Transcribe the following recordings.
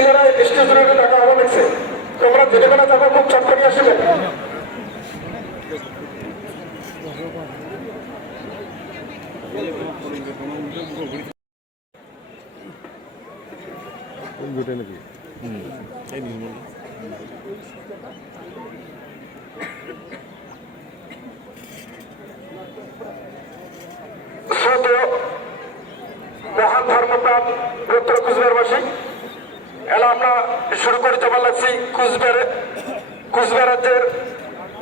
ছেলেরা স্টেজ রোডে টাকা আবার লিখছে, তোমরা যেখানে যাবো খুব চট করে আসবে। মহান ধর্মপ্রাণ উত্তর কুচবিহারবাসী, এলা আমরা শুরু করে যাবার লাগছি কুচবিহার রাজ্যের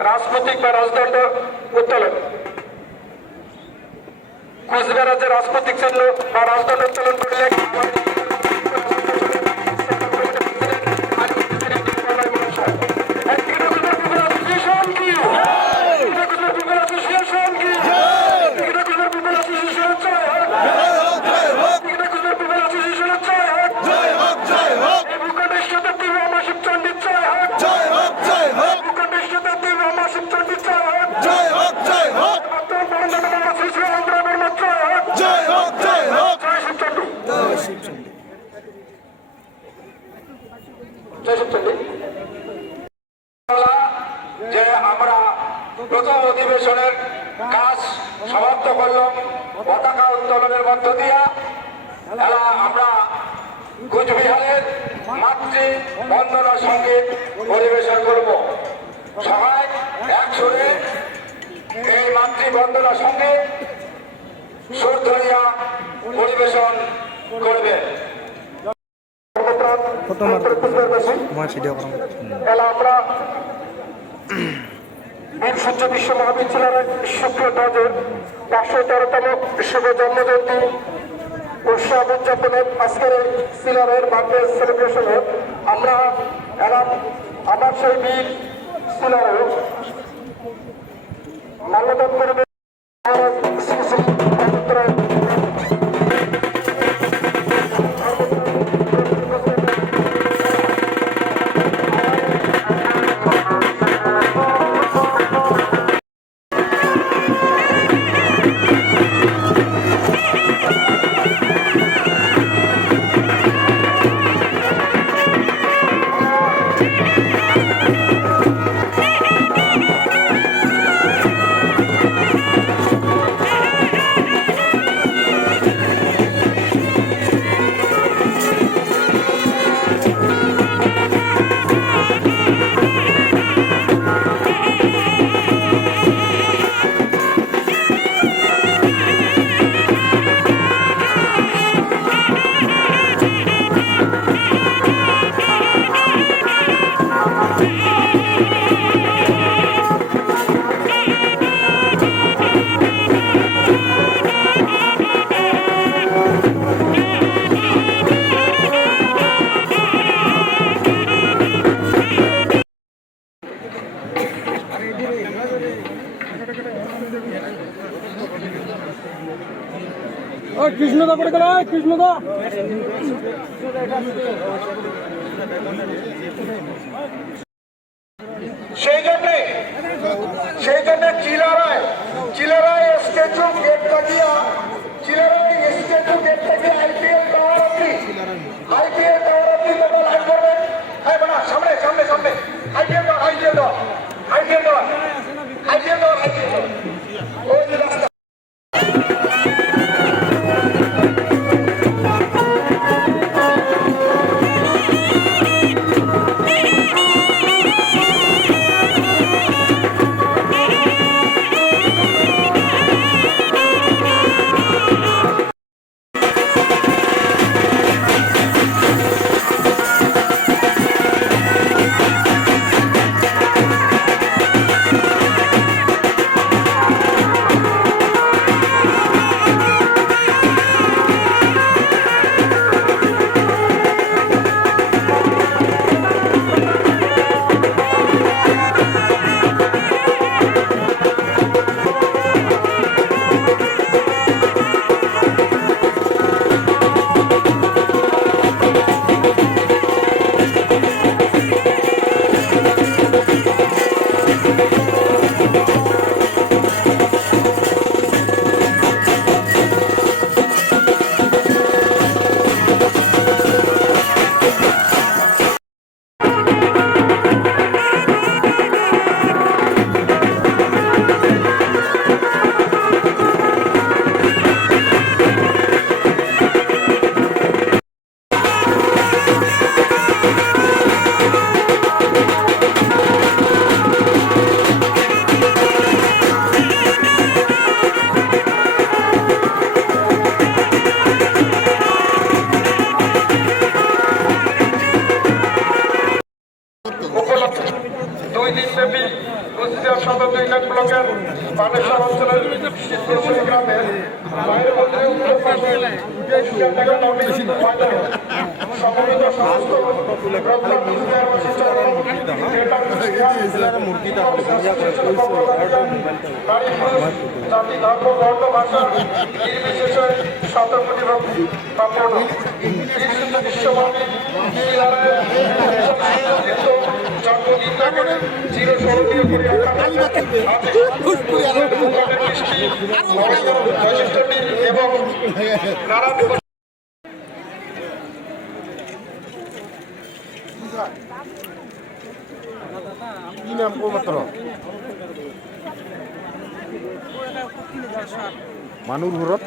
রাজনৈতিক বা রাজদণ্ড উত্তোলন। কুচবিহার রাজ্যের রাজনৈতিক চিহ্ন বা রাজদণ্ড উত্তোলন করলে যে আমরা প্রথম অধিবেশনের কাজ সমাপ্ত করলাম পতাকা উত্তোলনের মধ্য দিয়া। আমরা কুচবিহারের মাতৃ বন্দনা সঙ্গীত পরিবেশন করব। সবাই একসঙ্গে এই মাতৃ বন্দনা সঙ্গীত সুর ধরিয়া পরিবেশন করবে। আমরা বীর সূর্য বিশ্ব মহাবিদ্যালয়ের শুক্রধ্বজের 513তম শুভ জন্মজয়ন্তী উৎসব উদযাপনের আজকের সিলারের বার্থডে সেলিব্রেশনে আমরা আমার সেই বীর সিলারে মাল্যদান করবে। কৃষ্ণদা পড়ে গেল, কৃষ্ণদা সেই জন্য চিলারায় স্ট্যাচু গেট থাকিয়া আইপিএল টাওয়ার অব্দি তোমরা লাইভ করবেন। হ্যাঁ বানা সামনে আইপিএল দেওয়া ওই যে রাস্তা অজ্ঞান টাকা নোটিশ বাজারে সমবেত সমস্ত প্রজ্ঞা বিদ্যাবাসী মূর্তিটা জাতি ধর্ম বর্ণ ভাষা নির্বিশেষে শতকোটি ভক্তি কামনা বিশ্বব্যাপী জন্মদিনটাকে চিরস্মরণীয় করে বৈশিষ্ট্যটি এবং নানান কি নাম মাত্র মানুর ঘরত